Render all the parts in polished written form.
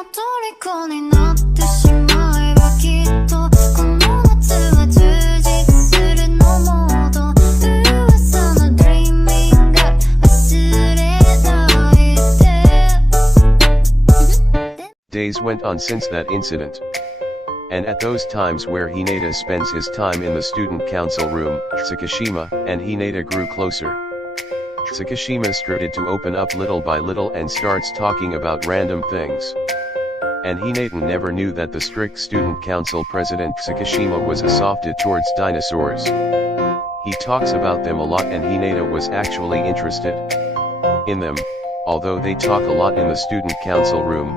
の虜になってしまえばきっとこの夏は充実するのモード噂の Dreaming が忘れないで Days went on since that incident. And at those times where Hinata spends his time in the student council room, Tsukishima and Hinata grew closer. Tsukishima started to open up little by little and starts talking about random things. And Hinata never knew that the strict student council president Tsukishima was softed towards dinosaurs. He talks about them a lot and Hinata was actually interested in them, although they talk a lot in the student council room,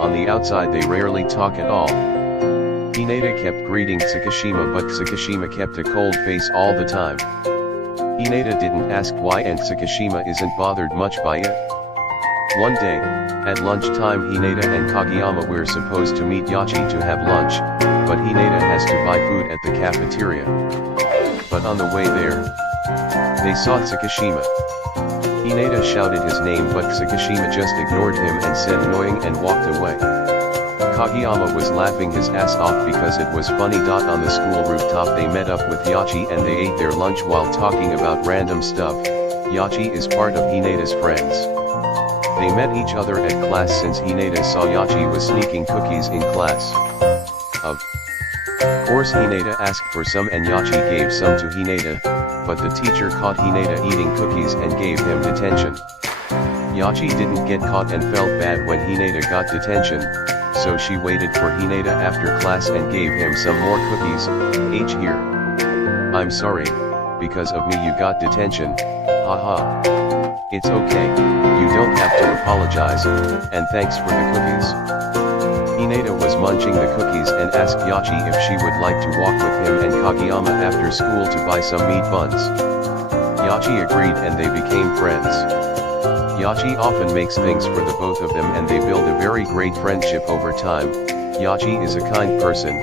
on the outside they rarely talk at all. Hinata kept greeting Tsukishima but Tsukishima kept a cold face all the time. Hinata didn't ask why and Tsukishima isn't bothered much by it. One day, at lunchtime Hinata and Kageyama were supposed to meet Yachi to have lunch, but Hinata has to buy food at the cafeteria. But on the way there, they saw Tsukishima. Hinata shouted his name but Tsukishima just ignored him and said annoying and walked away. Kageyama was laughing his ass off because it was funny. On the school rooftop they met up with Yachi and they ate their lunch while talking about random stuff. Yachi is part of Hinata's friends. They met each other at class since Hinata saw Yachi was sneaking cookies in class. Of course Hinata asked for some and Yachi gave some to Hinata, but the teacher caught Hinata eating cookies and gave him detention. Yachi didn't get caught and felt bad when Hinata got detention, so she waited for Hinata after class and gave him some more cookies. H here. I'm sorry, because of me you got detention, haha. It's okay, you don't have to apologize, and thanks for the cookies. Hinata was munching the cookies and asked Yachi if she would like to walk with him and Kageyama after school to buy some meat buns. Yachi agreed and they became friends. Yachi often makes things for the both of them and they build a very great friendship over time. Yachi is a kind person,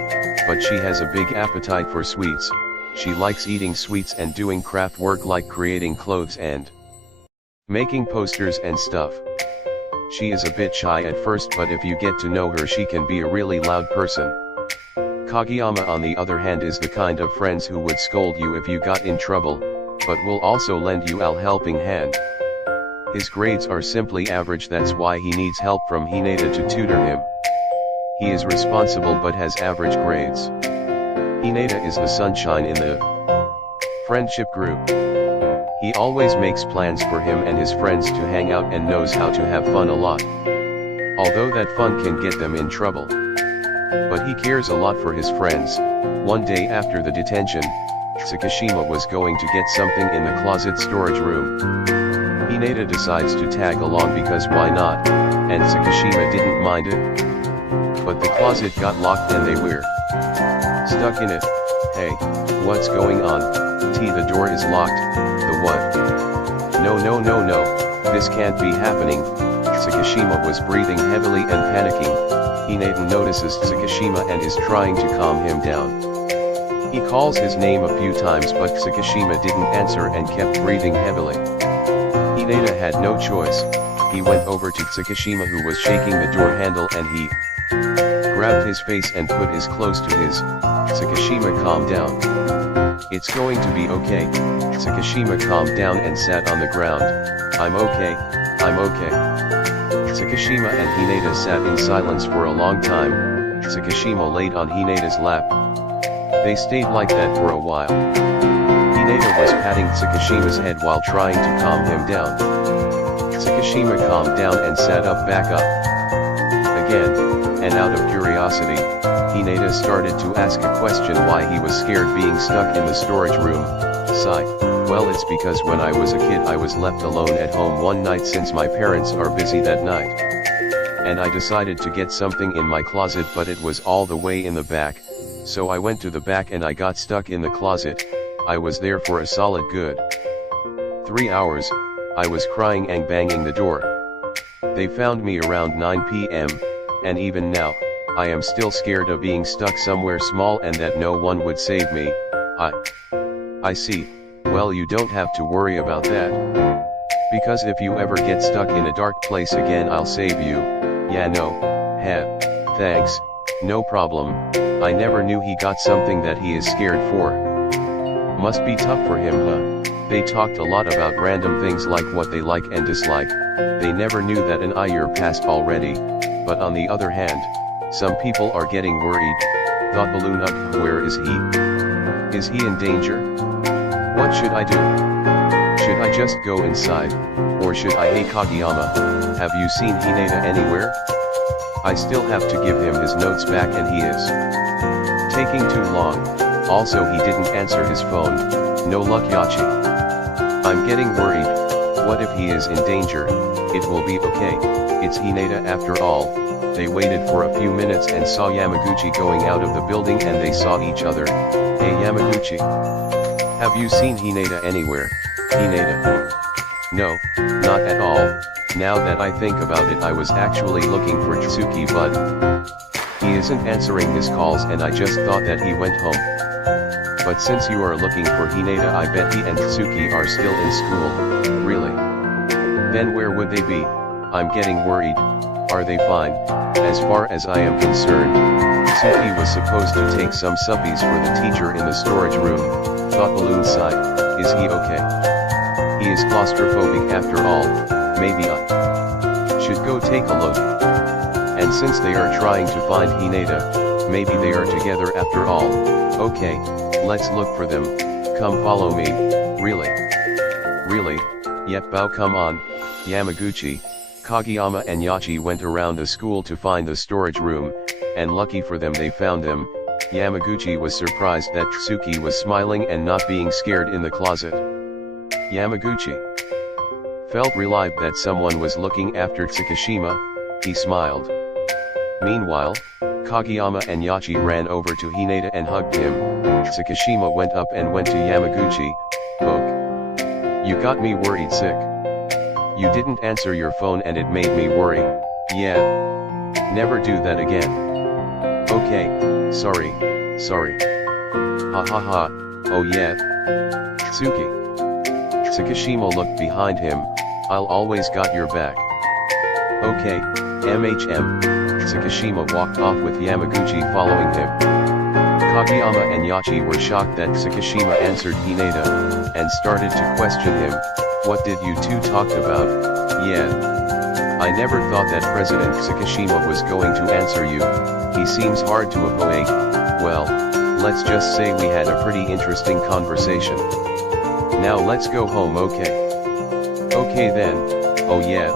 but she has a big appetite for sweets. She likes eating sweets and doing craft work like creating clothes and making posters and stuff. She is a bit shy at first but if you get to know her she can be a really loud person. Kageyama on the other hand is the kind of friends who would scold you if you got in trouble, but will also lend you a helping hand. His grades are simply average, that's why he needs help from Hinata to tutor him. He is responsible but has average grades. Hinata is the sunshine in the friendship group. He always makes plans for him and his friends to hang out and knows how to have fun a lot. Although that fun can get them in trouble. But he cares a lot for his friends. One day after the detention, Tsukishima was going to get something in the closet storage room. Hinata decides to tag along because why not, and Tsukishima didn't mind it. But the closet got locked and they were stuck in it. Hey, what's going on? The door is locked. The what? No, this can't be happening. Tsukishima was breathing heavily and panicking. Hinata notices Tsukishima and is trying to calm him down. He calls his name a few times but Tsukishima didn't answer and kept breathing heavily. Hinata had no choice. He went over to Tsukishima who was shaking the door handle and he grabbed his face and put his close to his. Tsukishima calmed down. It's going to be okay. Tsukishima calmed down and sat on the ground. I'm okay. Tsukishima and Hinata sat in silence for a long time. Tsukishima laid on Hinata's lap. They stayed like that for a while. Hinata was patting Tsukishima's head while trying to calm him down. Tsukishima calmed down and sat back up. Again, and out of curiosity, Hinata started to ask a question why he was scared being stuck in the storage room. Sigh. Well, it's because when I was a kid I was left alone at home one night since my parents are busy that night. And I decided to get something in my closet but it was all the way in the back, so I went to the back and I got stuck in the closet. I was there for a solid good 3 hours, I was crying and banging the door. They found me around 9 p.m, and even now, I am still scared of being stuck somewhere small and that no one would save me. I see. Well, you don't have to worry about that. Because if you ever get stuck in a dark place again I'll save you. Yeah, no. Heh. Thanks, no problem, I never knew he got something that he is scared for. Must be tough for him, huh? They talked a lot about random things like what they like and dislike. They never knew that an year passed already. But on the other hand, some people are getting worried. Thought balloon up, where is he? Is he in danger? What should I do? Should I just go inside? Or should I? Hey Kageyama, have you seen Hinata anywhere? I still have to give him his notes back and he is taking too long. Also he didn't answer his phone. No luck Yachi. I'm getting worried. What if he is in danger? It will be okay. It's Hinata after all. They waited for a few minutes and saw Yamaguchi going out of the building and they saw each other. Hey Yamaguchi. Have you seen Hinata anywhere? Hinata. No, not at all. Now that I think about it, I was actually looking for Tsuki but he isn't answering his calls and I just thought that he went home. But since you are looking for Hinata, I bet he and Tsuki are still in school. Really? Then where would they be? I'm getting worried. Are they fine? As far as I am concerned, Tsuki was supposed to take some suppies for the teacher in the storage room. Thought balloon sighed. Is he okay? He is claustrophobic after all. Maybe I should go take a look. And since they are trying to find Hinata, maybe they are together after all. Okay, let's look for them. Come follow me. Really? Really? Yep, Bao, come on. Yamaguchi, Kageyama and Yachi went around the school to find the storage room, and lucky for them they found them. Yamaguchi was surprised that Tsuki was smiling and not being scared in the closet. Yamaguchi felt relieved that someone was looking after Tsukishima. He smiled. Meanwhile, Kageyama and Yachi ran over to Hinata and hugged him. Tsukishima went up and went to Yamaguchi. Poke. You got me worried sick. You didn't answer your phone and it made me worry. Yeah. Never do that again. Okay, sorry. Ha ha ha, oh yeah. Tsuki. Tsukishima looked behind him. I'll always got your back. Okay, MHM. Tsukishima walked off with Yamaguchi following him. Kageyama and Yachi were shocked that Tsukishima answered Hinata, and started to question him. What did you two talk about? Yeah. I never thought that President Tsukishima was going to answer you. He seems hard to avoid. Well, let's just say we had a pretty interesting conversation. Now let's go home, okay? Okay then. Oh yeah.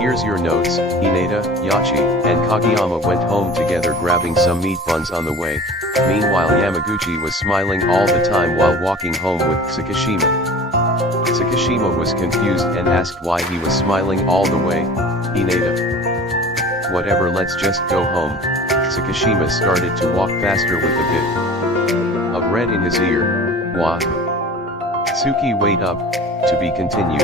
Here's your notes. Hinata, Yachi, and Kageyama went home together grabbing some meat buns on the way. Meanwhile Yamaguchi was smiling all the time while walking home with Tsukishima. Tsukishima was confused and asked why he was smiling all the way. Hinata. Whatever, let's just go home. Tsukishima started to walk faster with a bit of red in his ear. Wah. Tsuki, wait up. To be continued.